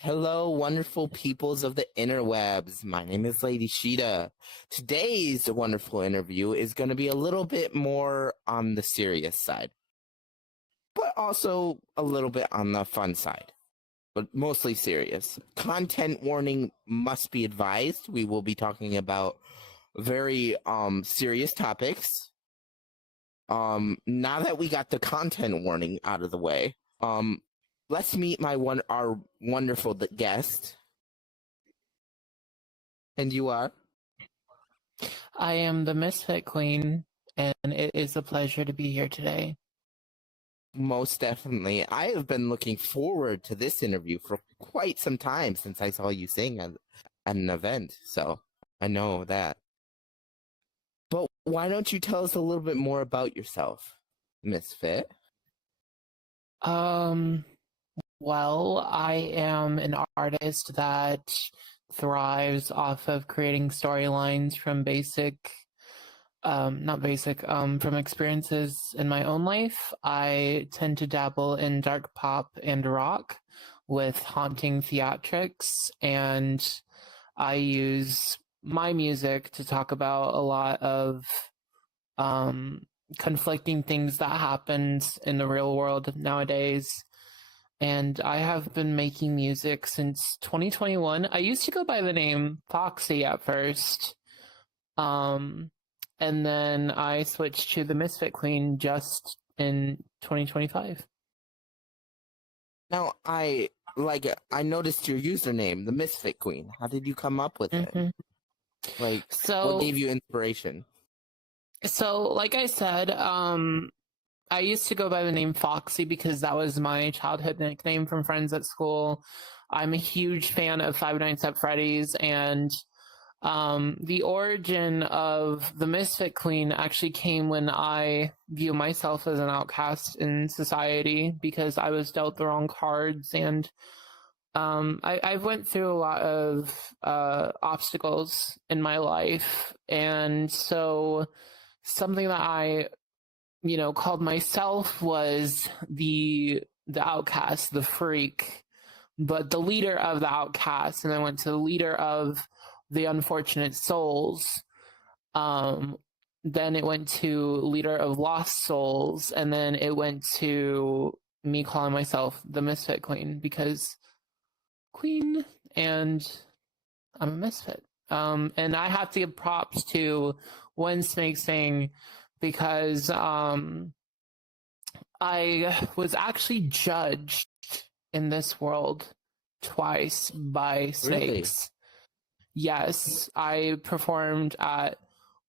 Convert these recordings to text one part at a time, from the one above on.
Hello, wonderful peoples of the interwebs. My name is Lady Shida. Today's wonderful interview is going to be a little bit more on the serious side, but also a little bit on the fun side, but mostly serious. Content warning must be advised. We will be talking about very serious topics. Now that we got the content warning out of the way, let's meet our wonderful guest. And you are? I am the Misfit Queen, and it is a pleasure to be here today. Most definitely. I have been looking forward to this interview for quite some time since I saw you sing at an event, so I know that. But why don't you tell us a little bit more about yourself, Misfit? Well, I am an artist that thrives off of creating storylines from from experiences in my own life. I tend to dabble in dark pop and rock with haunting theatrics, and I use my music to talk about a lot of conflicting things that happens in the real world nowadays. And I have been making music since 2021. I used to go by the name Foxy at first. And then I switched to the Misfit Queen just in 2025. Now, I noticed your username, the Misfit Queen. How did you come up with it? What gave you inspiration? So, like I said, I used to go by the name Foxy because that was my childhood nickname from friends at school. I'm a huge fan of Five Nights at Freddy's, and the origin of the Misfit Queen actually came when I view myself as an outcast in society because I was dealt the wrong cards, and I've went through a lot of obstacles in my life, and so something that I called myself was the outcast, the freak, but the leader of the outcast, and I went to the leader of the unfortunate souls. Then it went to leader of lost souls, and then it went to me calling myself the Misfit Queen because queen, and I'm a misfit. And I have to give props to When Snakes Sing because I was actually judged in this world twice by snakes. Really? Yes, I performed at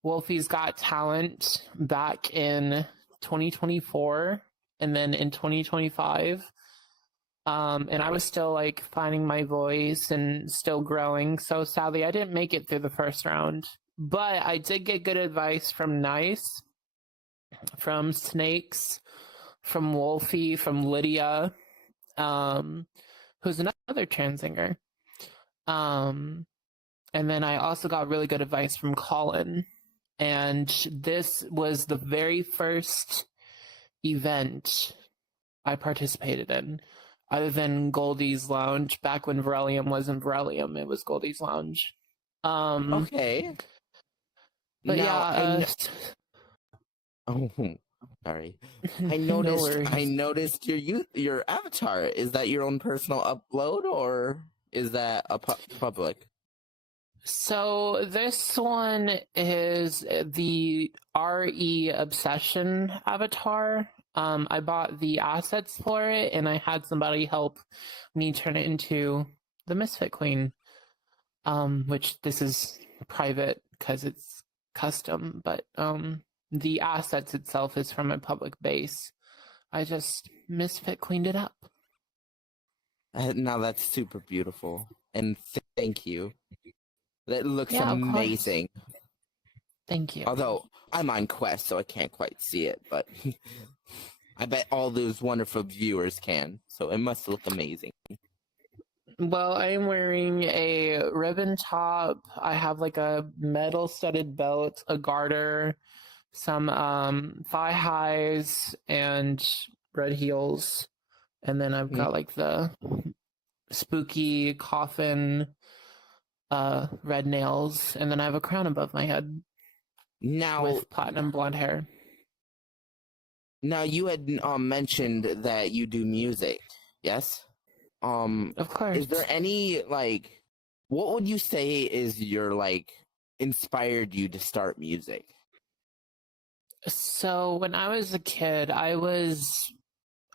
Wolfie's Got Talent back in 2024 and then in 2025. And I was still finding my voice and still growing. So sadly, I didn't make it through the first round. But I did get good advice from Nice, from Snakes, from Wolfie, from Lydia, who's another trans singer. And then I also got really good advice from Colin. And this was the very first event I participated in, other than Goldie's Lounge. Back when Verelium wasn't Verelium, it was Goldie's Lounge. Okay. But now, oh, sorry. I noticed your avatar. Is that your own personal upload or is that a public? So this one is the RE Obsession avatar. I bought the assets for it, and I had somebody help me turn it into the Misfit Queen, which this is private because it's custom, but the assets itself is from a public base. I just Misfit Queened it up. Now that's super beautiful, and thank you. That looks amazing. Thank you. Although I'm on Quest, so I can't quite see it, but I bet all those wonderful viewers can, so it must look amazing. Well, I am wearing a ribbon top. I have a metal studded belt, a garter, some thigh highs, and red heels. And then I've got the spooky coffin, red nails, and then I have a crown above my head Now, with platinum blonde hair. now you had mentioned that you do music, yes? Of course. Is there any like, what would you say is your like inspired you to start music? So when I was a kid, I was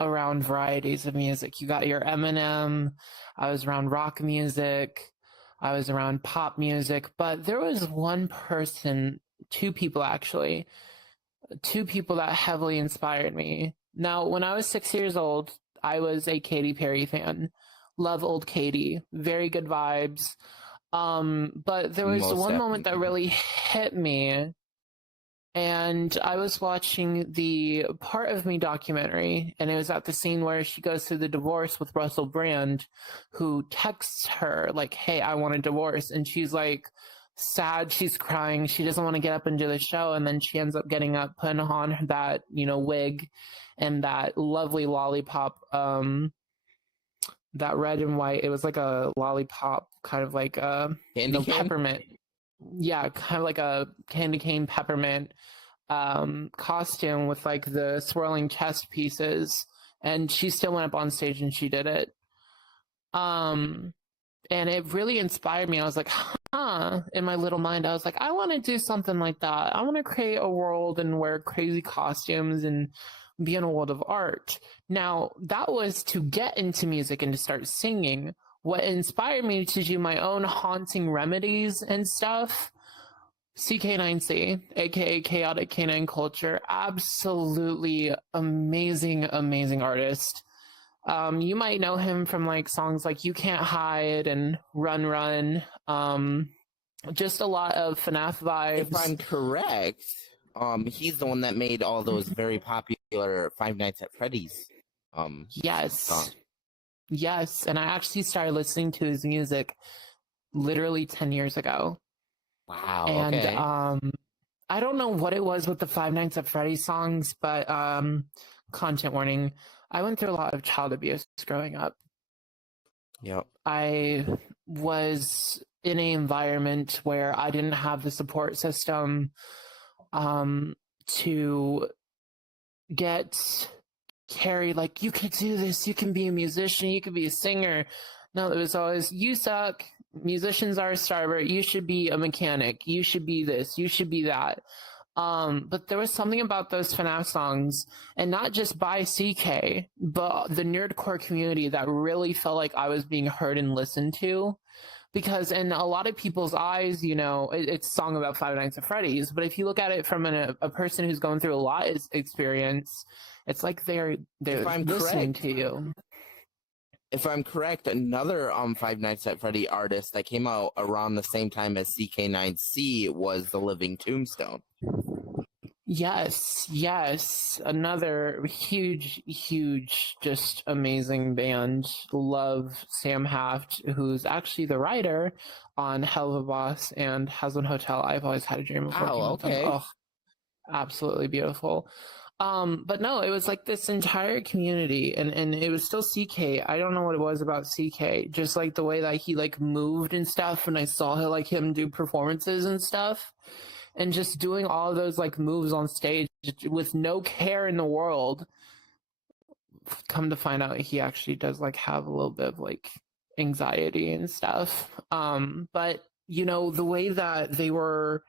around varieties of music. You got your Eminem, I was around rock music, I was around pop music, but there was one person, two people actually, two people that heavily inspired me. Now, when I was 6 years old, I was a Katy Perry fan. Love old Katy, very good vibes. But there was Most one moment that definitely. really hit me, and I was watching the Part of Me documentary, and it was at the scene where she goes through the divorce with Russell Brand, who texts her, like, hey, I want a divorce. And she's like sad, she's crying, she doesn't want to get up and do the show. And then she ends up getting up, putting on that, wig and that lovely lollipop, that red and white. It was like a lollipop, kind of like Candy cane? peppermint. Yeah, kind of like a candy cane peppermint costume with like the swirling chest pieces, and she still went up on stage and she did it. And it really inspired me. I was like, in my little mind, I was like, I want to do something like that. I want to create a world and wear crazy costumes and be in a world of art. Now, that was to get into music and to start singing. What inspired me to do my own haunting remedies and stuff, CK9C, aka Chaotic Canine Culture, absolutely amazing, amazing artist. You might know him from like songs like You Can't Hide and Run Run. Just a lot of FNAF vibes. If I'm correct, he's the one that made all those very popular Five Nights at Freddy's Yes. songs. Yes, and I actually started listening to his music literally 10 years ago. Wow, And okay. I don't know what it was with the Five Nights at Freddy's songs, but content warning, I went through a lot of child abuse growing up. Yep. I was in an environment where I didn't have the support system to get carried, like, you can do this, you can be a musician, you can be a singer. No, it was always, you suck, musicians are a starter, you should be a mechanic, you should be this, you should be that. But there was something about those FNAF songs, and not just by CK, but the nerdcore community, that really felt like I was being heard and listened to. Because in a lot of people's eyes, it's a song about Five Nights at Freddy's, but if you look at it from a person who's going through a lot of experience, it's like they're listening to you. If I'm correct, another Five Nights at Freddy artist that came out around the same time as CK9C was The Living Tombstone. Yes. Another huge, just amazing band. Love Sam Haft, who's actually the writer on Hell of a Boss and Haslam Hotel. I've always had a dream of working with them. Oh, absolutely beautiful. But no, it was like this entire community, and it was still CK. I don't know what it was about CK, just like the way that he like moved and stuff, and I saw him do performances and stuff, and just doing all of those like moves on stage with no care in the world. Come to find out, he actually does like have a little bit of like anxiety and stuff. But the way that they were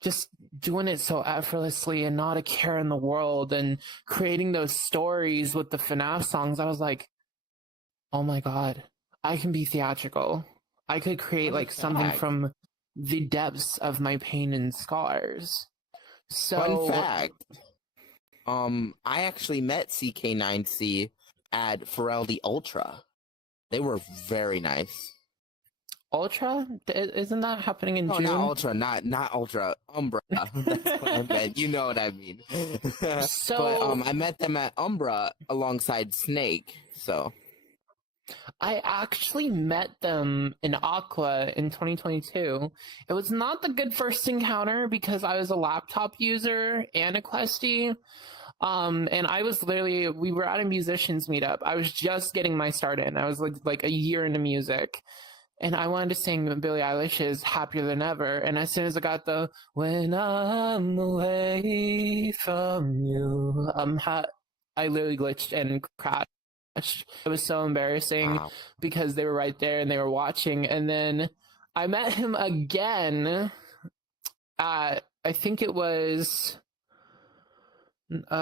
just doing it so effortlessly and not a care in the world, and creating those stories with the FNAF songs, I was like, oh my God, I can be theatrical. I could create like something from the depths of my pain and scars. So, fun fact, I actually met CK9C at Pharrell the Ultra. They were very nice. Ultra? Isn't that happening in June? No, not Ultra, not Ultra. Umbra. That's what I meant. You know what I mean. So, but I met them at Umbra alongside Snake. So I actually met them in Aqua in 2022. It was not the good first encounter because I was a laptop user and a Questie. And I was literally, we were at a musicians meetup. I was just getting my start in. I was like a year into music. And I wanted to sing Billie Eilish's Happier Than Ever. And as soon as I got the When I'm Away From You, I literally glitched and crashed. It was so embarrassing Wow. because they were right there and they were watching. And then I met him again at, I think it was, what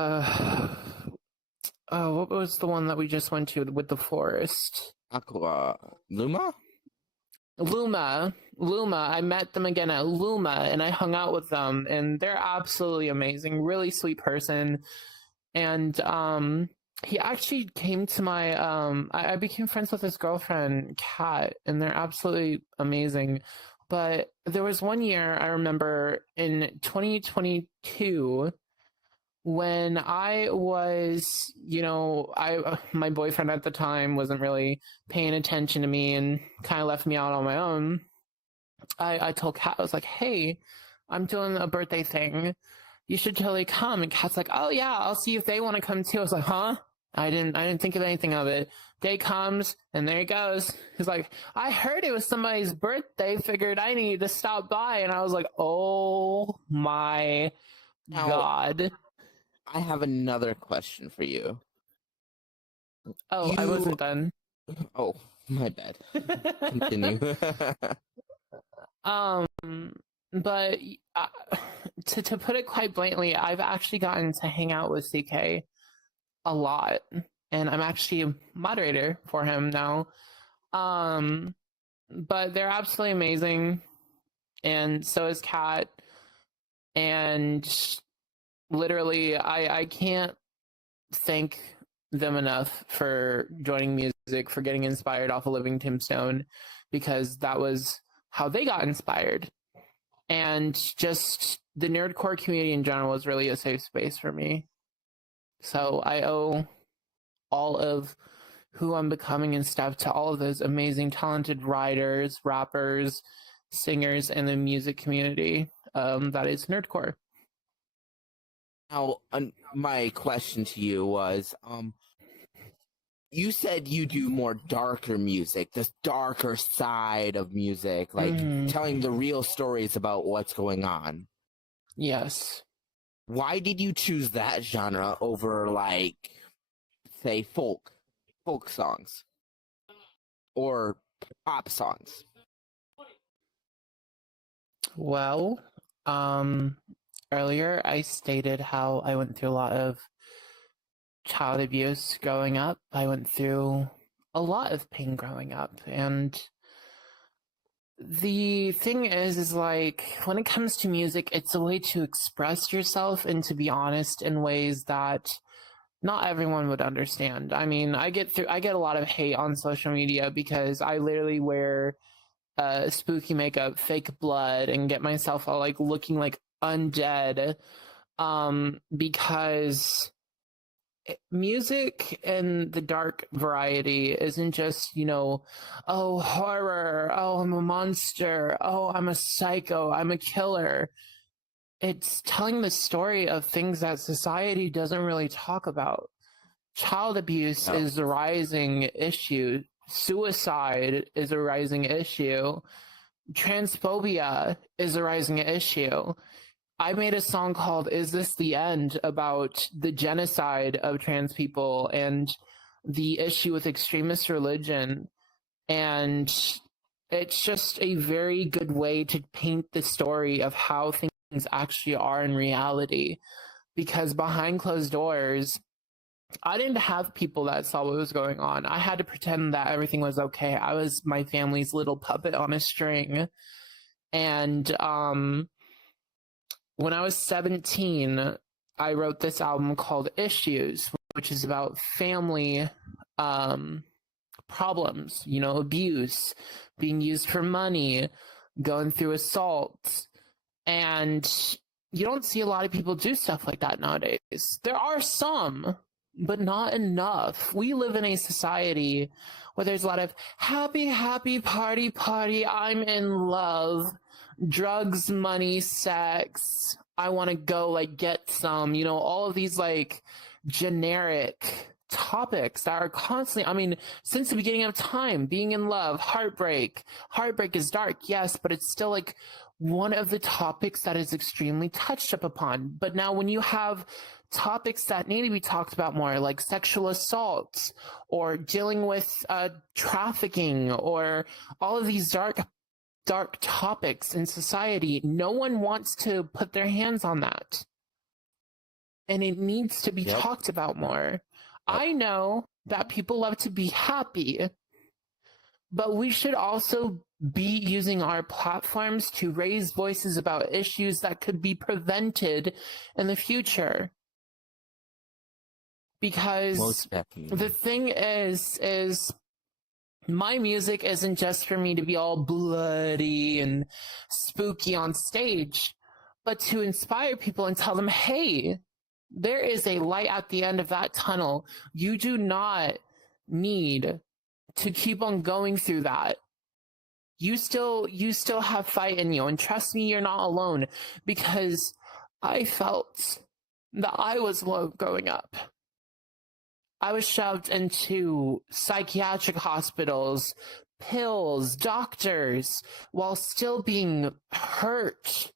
was the one that we just went to with the forest? Aqua Luma? Luma. I met them again at Luma and I hung out with them and they're absolutely amazing. Really sweet person. And he actually came to my I became friends with his girlfriend, Kat, and they're absolutely amazing. But there was one year I remember in 2022 when I was, my boyfriend at the time wasn't really paying attention to me and kind of left me out on my own. I told Kat, I was like, hey, I'm doing a birthday thing. You should totally come. And Kat's like, oh yeah, I'll see if they want to come too. I was like, huh? I didn't think of anything of it. Day comes and there he goes. He's like, I heard it was somebody's birthday. Figured I needed to stop by. And I was like, oh my God. I have another question for you. Oh, I wasn't done. Oh, my bad. Continue. But to put it quite bluntly, I've actually gotten to hang out with CK a lot, and I'm actually a moderator for him now. But they're absolutely amazing, and so is Kat. And literally, I can't thank them enough for joining music, for getting inspired off of Living Tombstone, because that was how they got inspired. And just the nerdcore community in general was really a safe space for me. So I owe all of who I'm becoming and stuff to all of those amazing, talented writers, rappers, singers, and the music community that is nerdcore. Now, my question to you was, you said you do more darker music, this darker side of music, like telling the real stories about what's going on. Yes. Why did you choose that genre over, like, say, folk songs or pop songs? Well, earlier I stated how I went through a lot of child abuse growing up. I went through a lot of pain growing up, and the thing is like, when it comes to music, it's a way to express yourself and to be honest in ways that not everyone would understand. I mean, I get a lot of hate on social media because I literally wear spooky makeup, fake blood, and get myself all like looking like undead because music and the dark variety isn't just, oh, horror, oh, I'm a monster, oh, I'm a psycho, I'm a killer. It's telling the story of things that society doesn't really talk about. Child abuse is a rising issue. Suicide is a rising issue. Transphobia is a rising issue. I made a song called Is This the End about the genocide of trans people and the issue with extremist religion. And it's just a very good way to paint the story of how things actually are in reality. Because behind closed doors, I didn't have people that saw what was going on. I had to pretend that everything was okay. I was my family's little puppet on a string. And when I was 17, I wrote this album called Issues, which is about family problems, abuse, being used for money, going through assaults. And you don't see a lot of people do stuff like that nowadays. There are some, but not enough. We live in a society where there's a lot of happy, happy, party, party, I'm in love, drugs, money, sex, I want to go like get some, all of these like generic topics that are constantly, I mean, since the beginning of time, being in love, heartbreak. Heartbreak is dark, yes, but it's still like one of the topics that is extremely touched up upon. But now when you have topics that need to be talked about more, like sexual assault or dealing with trafficking or all of these dark topics in society, no one wants to put their hands on that. And it needs to be talked about more. I know that people love to be happy, but we should also be using our platforms to raise voices about issues that could be prevented in the future. Because the thing is my music isn't just for me to be all bloody and spooky on stage, but to inspire people and tell them, hey, there is a light at the end of that tunnel. You do not need to keep on going through that. You still have fight in you, and trust me, you're not alone, because I felt that I was low growing up. I was shoved into psychiatric hospitals, pills, doctors, while still being hurt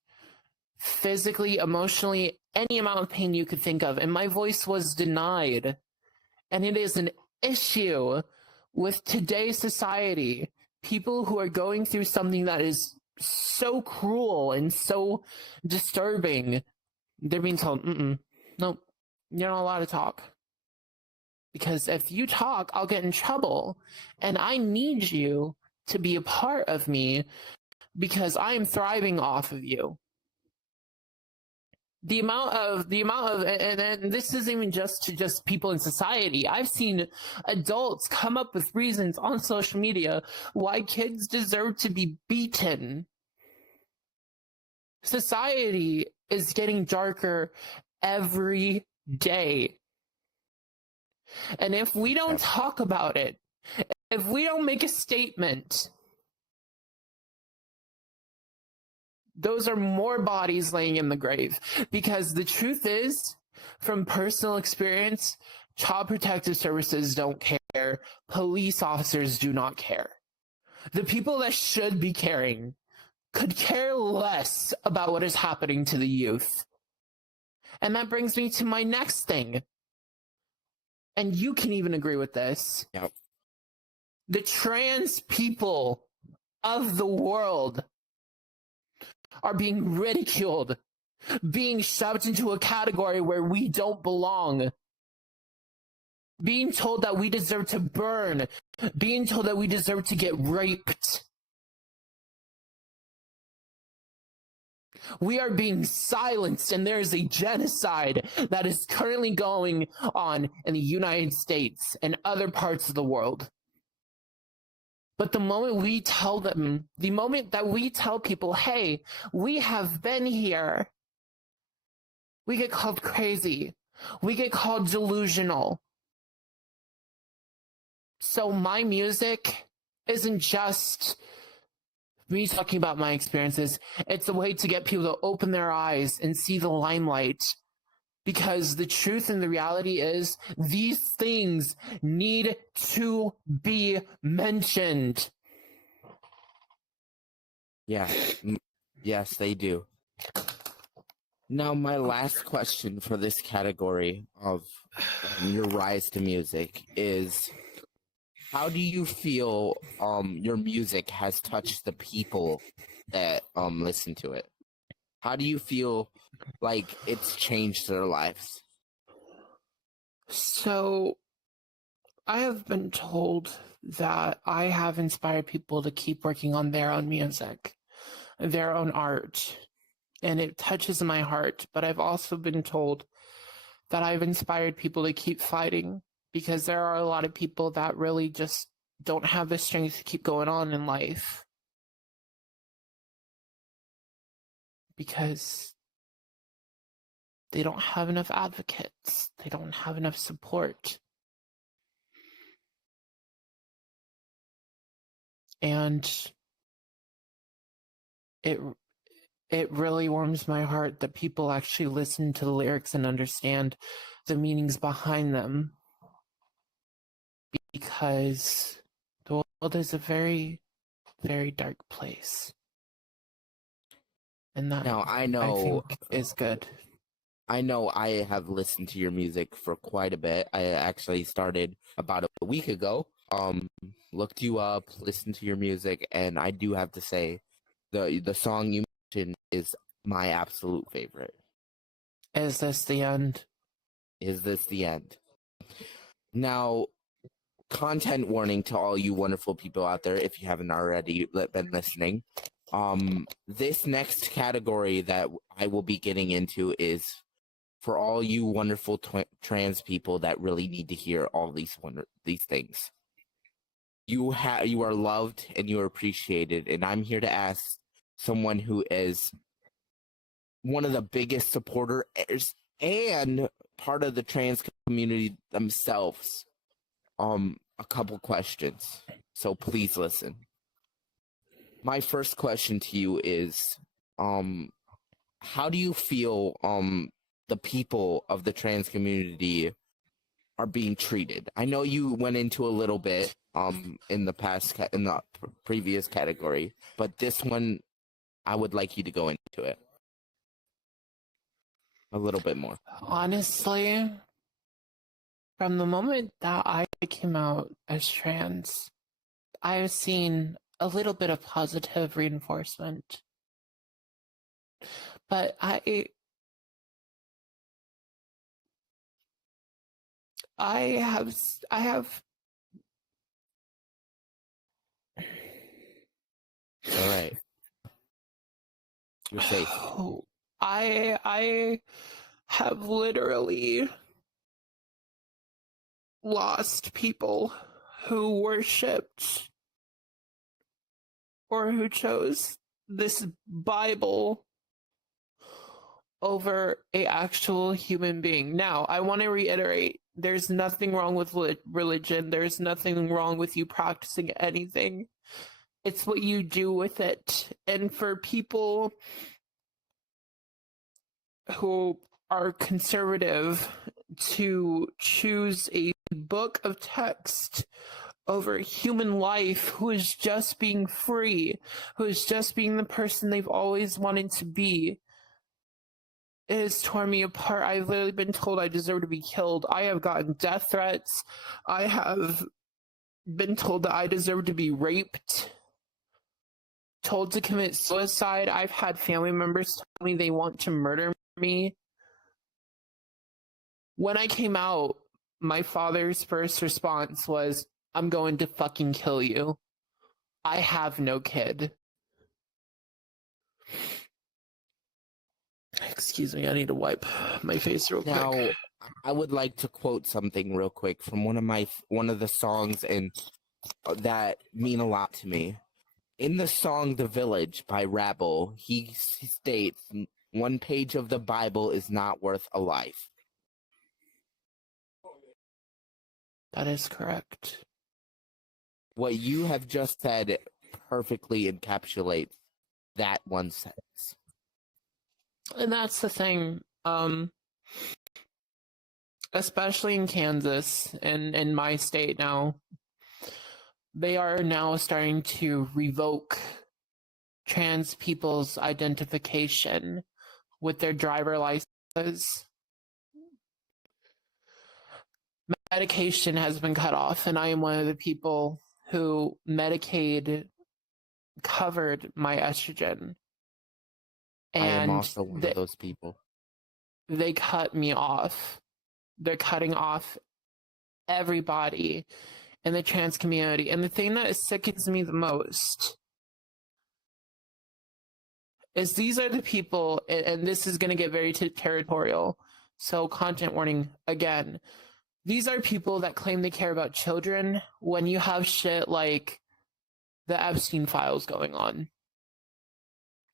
physically, emotionally, any amount of pain you could think of. And my voice was denied. And it is an issue with today's society. People who are going through something that is so cruel and so disturbing, they're being told, nope, you're not allowed to talk. Because if you talk, I'll get in trouble. And I need you to be a part of me because I am thriving off of you. The amount of, and this isn't even just people in society. I've seen adults come up with reasons on social media why kids deserve to be beaten. Society is getting darker every day. And if we don't talk about it, if we don't make a statement, those are more bodies laying in the grave. Because the truth is, from personal experience, Child Protective Services don't care. Police officers do not care. The people that should be caring could care less about what is happening to the youth. And that brings me to my next thing. And you can even agree with this. Yep. The trans people of the world are being ridiculed, being shoved into a category where we don't belong, being told that we deserve to burn, being told that we deserve to get raped. We are being silenced, and there is a genocide that is currently going on in the United States and other parts of the world. But the moment we tell them, the moment that we tell people, hey, we have been here, we get called crazy. We get called delusional. So my music isn't just me talking about my experiences. It's a way to get people to open their eyes and see the limelight. Because the truth and the reality is, these things need to be mentioned. Yeah. Yes, they do. Now, my last question for this category of your rise to music is, how do you feel your music has touched the people that listen to it? How do you feel like it's changed their lives? So, I have been told that I have inspired people to keep working on their own music, their own art, and it touches my heart. But I've also been told that I've inspired people to keep fighting, because there are a lot of people that really just don't have the strength to keep going on in life. Because they don't have enough advocates. They don't have enough support. And it really warms my heart that people actually listen to the lyrics and understand the meanings behind them. Because the world is a very, very dark place. And that, Now, I I know think, is good. I know I have listened to your music for quite a bit. I actually started about a week ago. Looked you up, listened to your music, and I do have to say, the song you mentioned is my absolute favorite. Is this the end? Is this the end? Now, content warning to all you wonderful people out there, if you haven't already been listening. This next category that I will be getting into is for all you wonderful trans people that really need to hear all these things. You are loved and you are appreciated, and I'm here to ask someone who is one of the biggest supporters and part of the trans community themselves. A couple questions, so please listen. My first question to you is, how do you feel the people of the trans community are being treated? I know you went into a little bit in the previous category, but this one I would like you to go into it a little bit more. Honestly, from the moment that I came out as trans, I've seen a little bit of positive reinforcement. But I have All right, you're safe. I have literally lost people who worshipped or who chose this Bible over a actual human being. Now, I want to reiterate, there's nothing wrong with religion. There's nothing wrong with you practicing anything. It's what you do with it. And for people who are conservative to choose a book of text over human life, who is just being free, who is just being the person they've always wanted to be, it has torn me apart. I've literally been told I deserve to be killed. I have gotten death threats. I have been told that I deserve to be raped, told to commit suicide. I've had family members tell me they want to murder me. When I came out, my father's first response was, "I'm going to fucking kill you. I have no kid." Excuse me, I need to wipe my face real quick. Now, I would like to quote something real quick from one of the songs and that mean a lot to me. In the song "The Village" by Rabble, he states, "One page of the Bible is not worth a life." That is correct. What you have just said perfectly encapsulates that one sentence. And that's the thing, especially in Kansas and in my state now, they are now starting to revoke trans people's identification with their driver licenses. Medication has been cut off, and I am one of the people who Medicaid covered my estrogen. And I am also one of those people. They cut me off. They're cutting off everybody in the trans community. And the thing that sickens me the most is these are the people, and this is going to get very territorial, so content warning again. These are people that claim they care about children when you have shit like the Epstein files going on.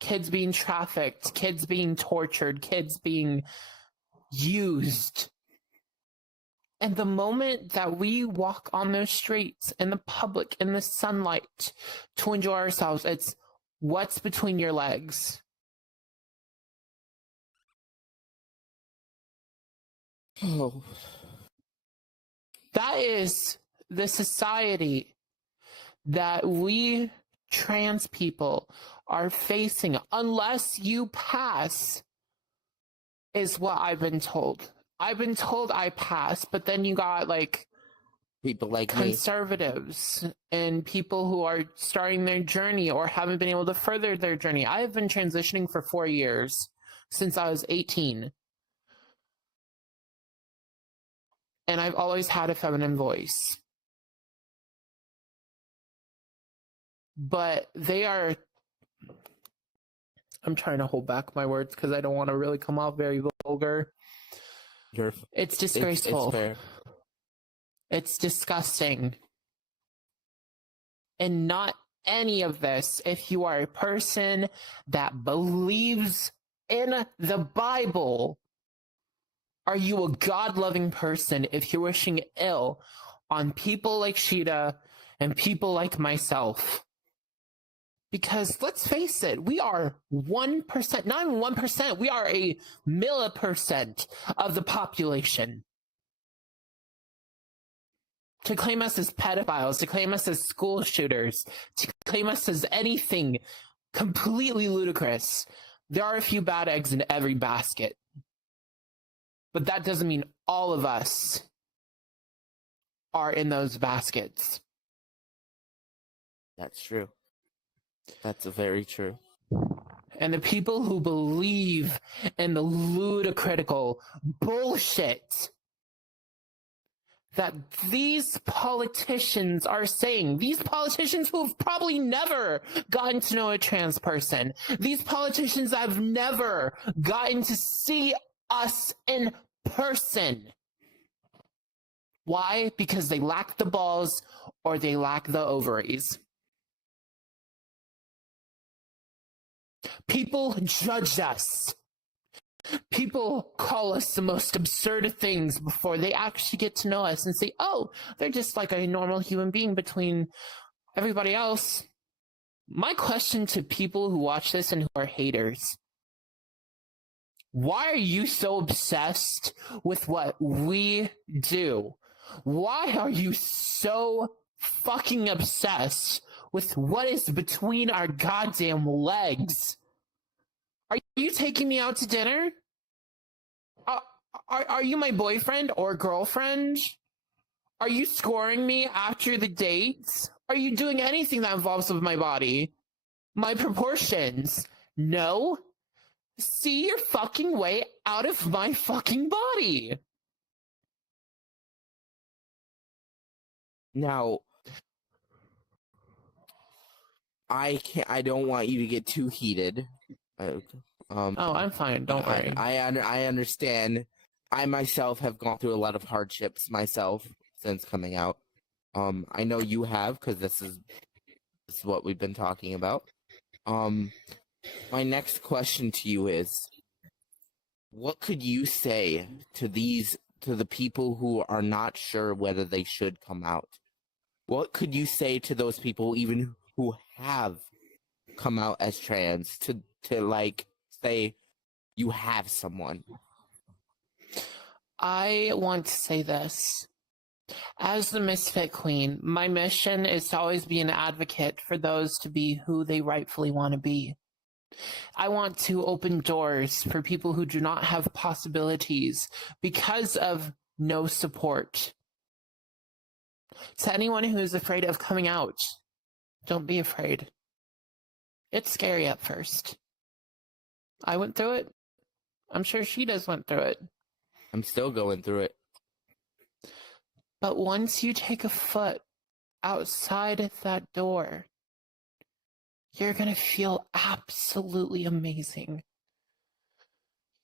Kids being trafficked, kids being tortured, kids being used. And the moment that we walk on those streets in the public, in the sunlight, to enjoy ourselves, it's what's between your legs. Oh, That is the society that we trans people are facing unless you pass, is what I've been told. I've been told I pass, but then you got like people like me. conservatives and people who are starting their journey or haven't been able to further their journey. I have been transitioning for 4 years since I was 18. And I've always had a feminine voice. But they are, I'm trying to hold back my words because I don't want to really come off very vulgar. It's disgraceful. It's fair. It's disgusting. And not any of this, if you are a person that believes in the Bible, are you a God-loving person if you're wishing ill on people like Shida and people like myself? Because let's face it, we are 1%, not even 1%, we are a millipercent of the population. To claim us as pedophiles, to claim us as school shooters, to claim us as anything completely ludicrous. There are a few bad eggs in every basket. But that doesn't mean all of us are in those baskets. That's true. That's very true. And the people who believe in the ludicritical bullshit that these politicians are saying, these politicians who have probably never gotten to know a trans person, these politicians that have never gotten to see us in person. Why? Because they lack the balls or they lack the ovaries. People judge us. People call us the most absurd things before they actually get to know us and say, oh, they're just like a normal human being between everybody else. My question to people who watch this and who are haters: why are you so obsessed with what we do? Why are you so fucking obsessed with what is between our goddamn legs? Are you taking me out to dinner? Are you my boyfriend or girlfriend? Are you scoring me after the dates? Are you doing anything that involves with my body? My proportions? No? See your fucking way out of my fucking body. Now, I don't want you to get too heated. Oh, I'm fine. Don't worry. I understand. I myself have gone through a lot of hardships myself since coming out. I know you have, because this is what we've been talking about. My next question to you is, what could you say to the people who are not sure whether they should come out? What could you say to those people, even who have come out as trans, to like say you have someone? I want to say this. As the Misfit Queen, my mission is to always be an advocate for those to be who they rightfully want to be. I want to open doors for people who do not have possibilities because of no support. To anyone who is afraid of coming out, don't be afraid. It's scary at first. I went through it. I'm sure Shida's went through it. I'm still going through it. But once you take a foot outside that door, you're going to feel absolutely amazing.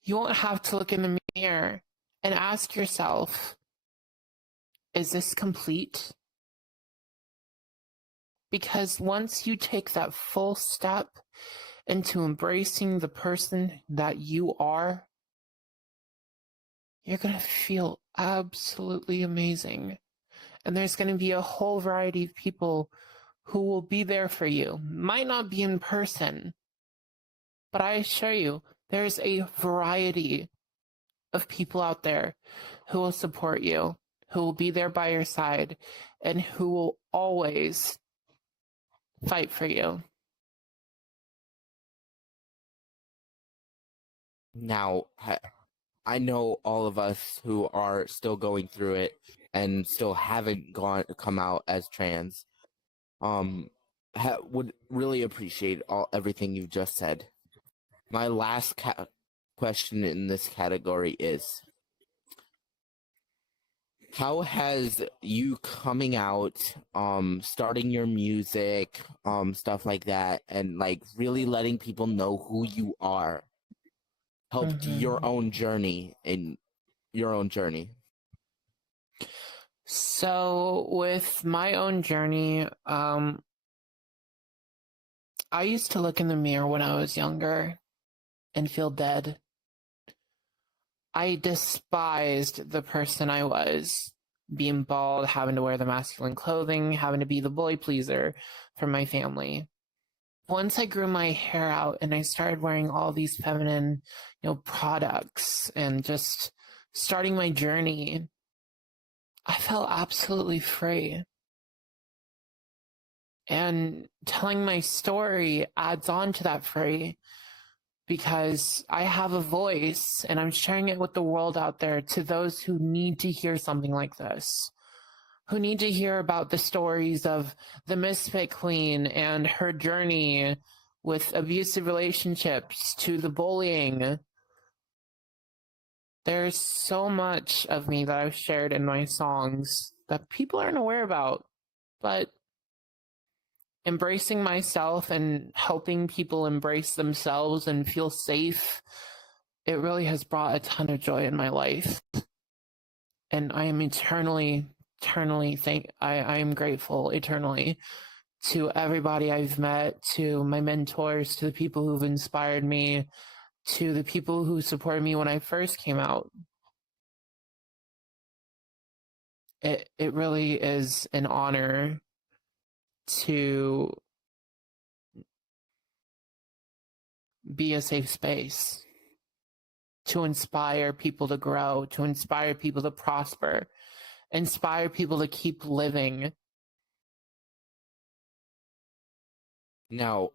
You won't have to look in the mirror and ask yourself, is this complete? Because once you take that full step into embracing the person that you are, you're going to feel absolutely amazing. And there's going to be a whole variety of people who will be there for you. Might not be in person, but I assure you, there's a variety of people out there who will support you, who will be there by your side, and who will always fight for you. Now, I know all of us who are still going through it and still haven't come out as trans. Would really appreciate everything you just said. My last question in this category is: how has you coming out, starting your music, stuff like that, and like really letting people know who you are, helped your own journey in your own journey? So with my own journey, I used to look in the mirror when I was younger and feel dead. I despised the person I was, being bald, having to wear the masculine clothing, having to be the boy pleaser for my family. Once I grew my hair out and I started wearing all these feminine, products and just starting my journey, I felt absolutely free. And telling my story adds on to that free, because I have a voice and I'm sharing it with the world out there, to those who need to hear something like this, who need to hear about the stories of the Misfit Queen and her journey with abusive relationships to the bullying. There's so much of me that I've shared in my songs that people aren't aware about, but embracing myself and helping people embrace themselves and feel safe, it really has brought a ton of joy in my life. And I am eternally I am grateful eternally to everybody I've met, to my mentors, to the people who've inspired me, to the people who supported me when I first came out. It really is an honor to be a safe space, to inspire people to grow, to inspire people to prosper, inspire people to keep living. Now,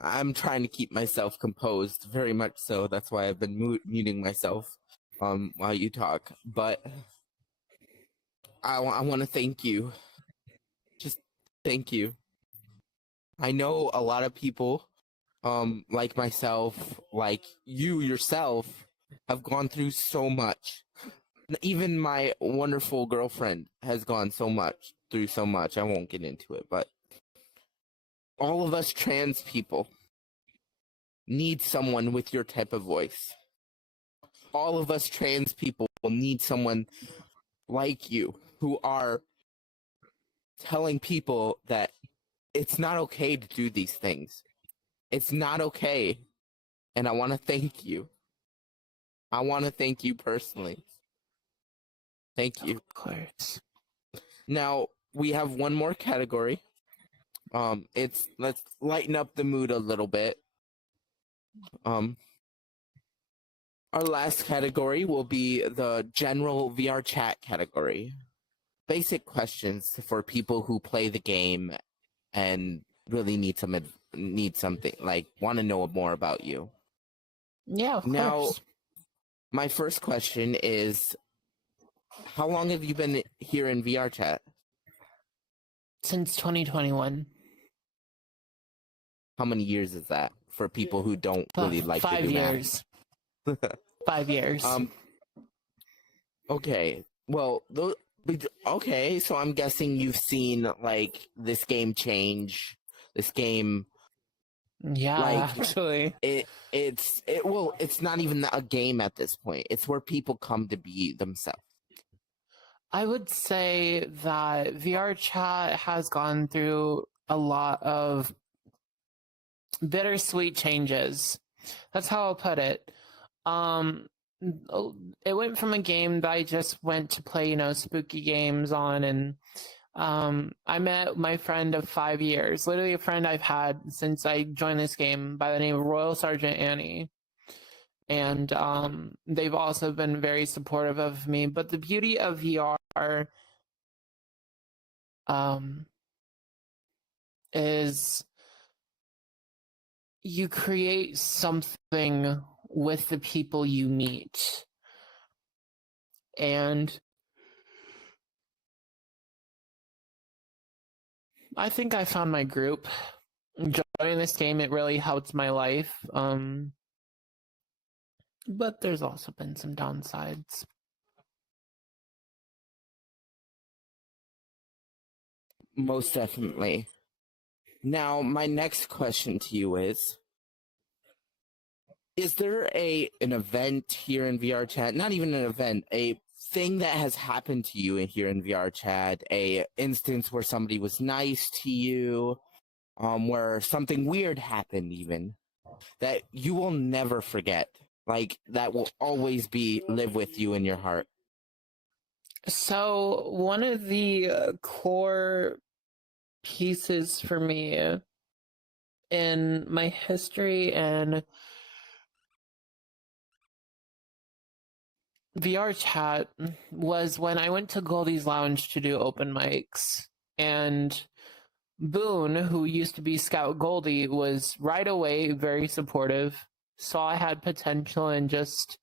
I'm trying to keep myself composed, very much so. That's why I've been muting myself while you talk. But I want to thank you. Just thank you. I know a lot of people, like myself, like you yourself, have gone through so much. Even my wonderful girlfriend has gone through so much. I won't get into it, but all of us trans people need someone with your type of voice. All of us trans people need someone like you, who are telling people that it's not okay to do these things. It's not okay. And I want to thank you. I want to thank you personally. Thank you. Of course. Now, we have one more category. Let's lighten up the mood a little bit. Our last category will be the general VRCHAT category. Basic questions for people who play the game and really need something, like want to know more about you. Yeah, of Now, course. my first question is, how long have you been here in VRCHAT? Since 2021. How many years is that for people who don't really like to do 5 years. 5 years. Okay. Well, okay, so I'm guessing you've seen like this game change. This game, Yeah, like, actually. it's not even a game at this point. It's where people come to be themselves. I would say that VRChat has gone through a lot of bittersweet changes. That's how I'll put it. It went from a game that I just went to play, spooky games on, and I met my friend of 5 years, literally a friend I've had since I joined this game, by the name of Royal Sergeant Annie. and they've also been very supportive of me. But the beauty of VR is you create something with the people you meet. And I think I found my group. Enjoying this game, it really helped my life. But there's also been some downsides. Most definitely. Now, my next question to you is there an event here in VRCHAT, not even an event, a thing that has happened to you in here in VRCHAT, a instance where somebody was nice to you, where something weird happened even, that you will never forget, like that will always live with you in your heart? So one of the core pieces for me in my history and VRCHAT was when I went to Goldie's Lounge to do open mics, and Boone, who used to be Scout Goldie, was right away very supportive, saw I had potential, and just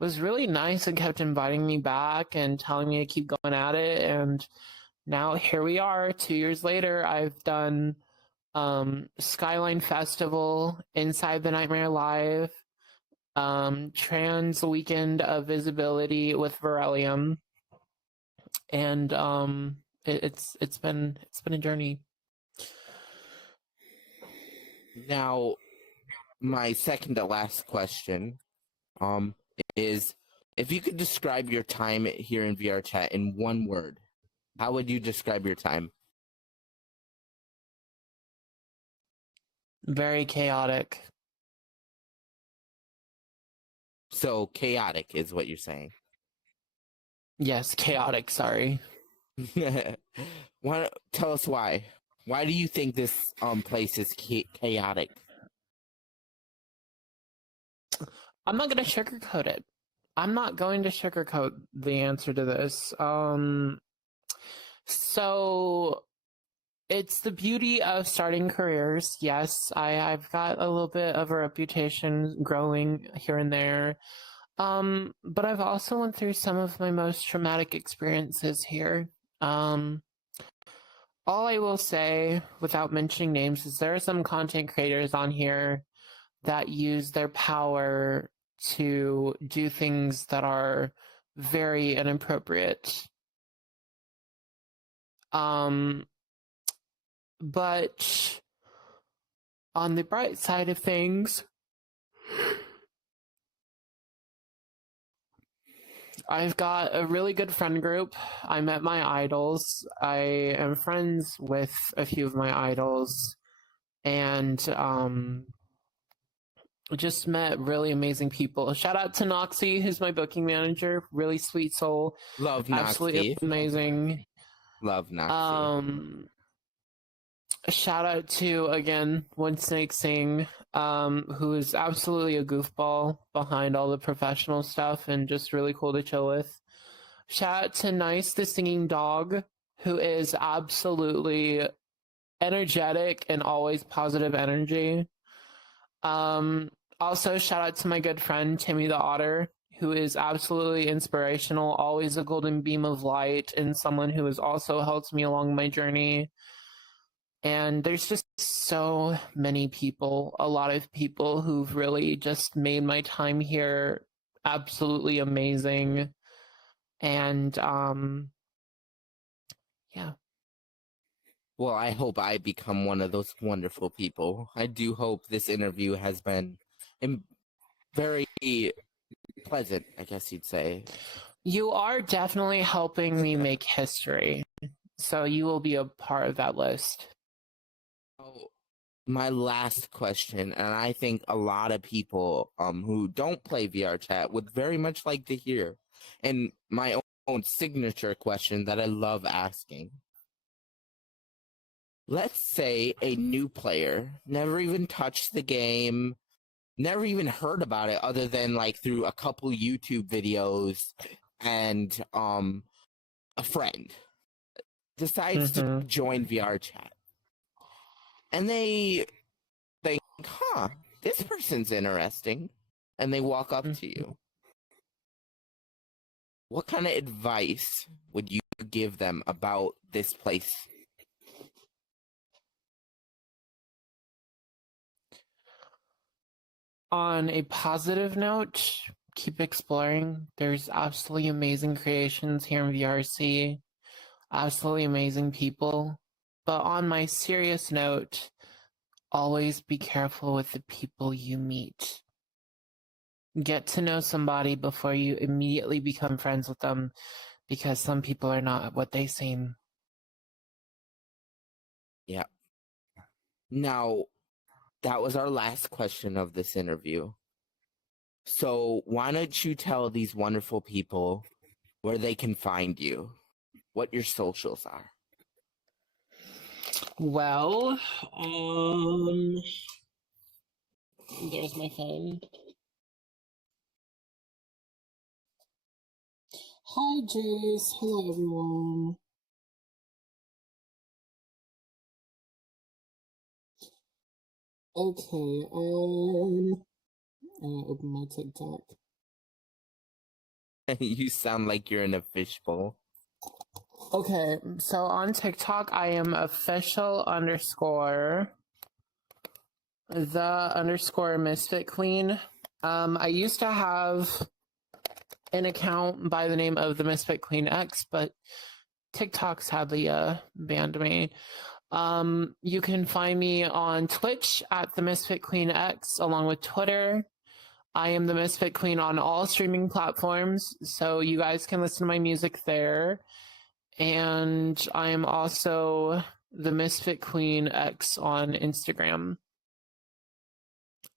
was really nice and kept inviting me back and telling me to keep going at it. And now here we are, 2 years later. I've done Skyline Festival, Inside the Nightmare Live, Trans Weekend of Visibility with Verelium, and it's been a journey. Now, my second to last question is, if you could describe your time here in VRCHAT in one word, how would you describe your time? Very chaotic. So chaotic is what you're saying. Yes, chaotic, sorry. Tell us why. Why do you think this place is chaotic? I'm not going to sugarcoat it. I'm not going to sugarcoat the answer to this. So it's the beauty of starting careers. Yes, I've got a little bit of a reputation growing here and there. But I've also went through some of my most traumatic experiences here. All I will say, without mentioning names, is there are some content creators on here that use their power to do things that are very inappropriate. But on the bright side of things, I've got a really good friend group. I met my idols. I am friends with a few of my idols, and just met really amazing people. Shout out to Noxie, who's my booking manager. Really sweet soul. Love Absolutely Noxie. amazing. Love Noxie. Shout out to, again, One Snake Sing, who is absolutely a goofball behind all the professional stuff and just really cool to chill with. Shout out to Nice, the singing dog, who is absolutely energetic and always positive energy. Also, shout out to my good friend, Timmy the Otter, who is absolutely inspirational, always a golden beam of light, and someone who has also helped me along my journey. And there's just so many people, a lot of people who've really just made my time here absolutely amazing. And yeah. Well, I hope I become one of those wonderful people. I do hope this interview has been very pleasant, I guess you'd say. You are definitely helping me make history. So you will be a part of that list. My last question, and I think a lot of people who don't play VRCHAT would very much like to hear, and my own signature question that I love asking. Let's say a new player never even touched the game, never even heard about it other than like through a couple YouTube videos and a friend decides to join VRCHAT. And they think, huh, this person's interesting. And they walk up to you. What kind of advice would you give them about this place? On a positive note, keep exploring. There's absolutely amazing creations here in VRC, absolutely amazing people. But on my serious note, always be careful with the people you meet. Get to know somebody before you immediately become friends with them, because some people are not what they seem. Yeah. Now, that was our last question of this interview. So why don't you tell these wonderful people where they can find you, what your socials are? Well, there's my phone. Hi, Jace. Hello, everyone. Okay, open my TikTok. You sound like you're in a fishbowl. Okay, so on TikTok, I am official _ TheMisfitQueen. I used to have an account by the name of TheMisfitQueen X, but TikTok sadly banned me. You can find me on Twitch at TheMisfitQueen X, along with Twitter. I am the Misfit Queen on all streaming platforms, so you guys can listen to my music there. And I am also the Misfit Queen X on Instagram.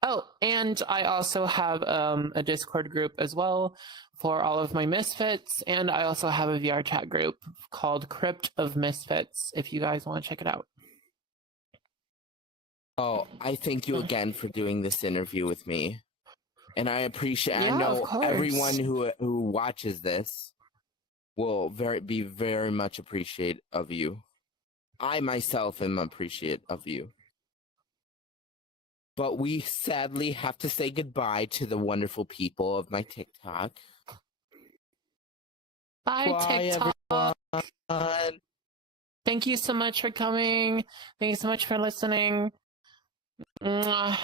Oh, and I also have a Discord group as well for all of my misfits, and I also have a VRCHAT group called Crypt of Misfits, if you guys want to check it out. Oh, I thank you again for doing this interview with me. And I appreciate, Yeah, I know of course. everyone who watches this will be very much appreciative of you. I myself am appreciative of you. But we sadly have to say goodbye to the wonderful people of my TikTok. Bye, TikTok. Everyone. Thank you so much for coming. Thank you so much for listening. Mwah.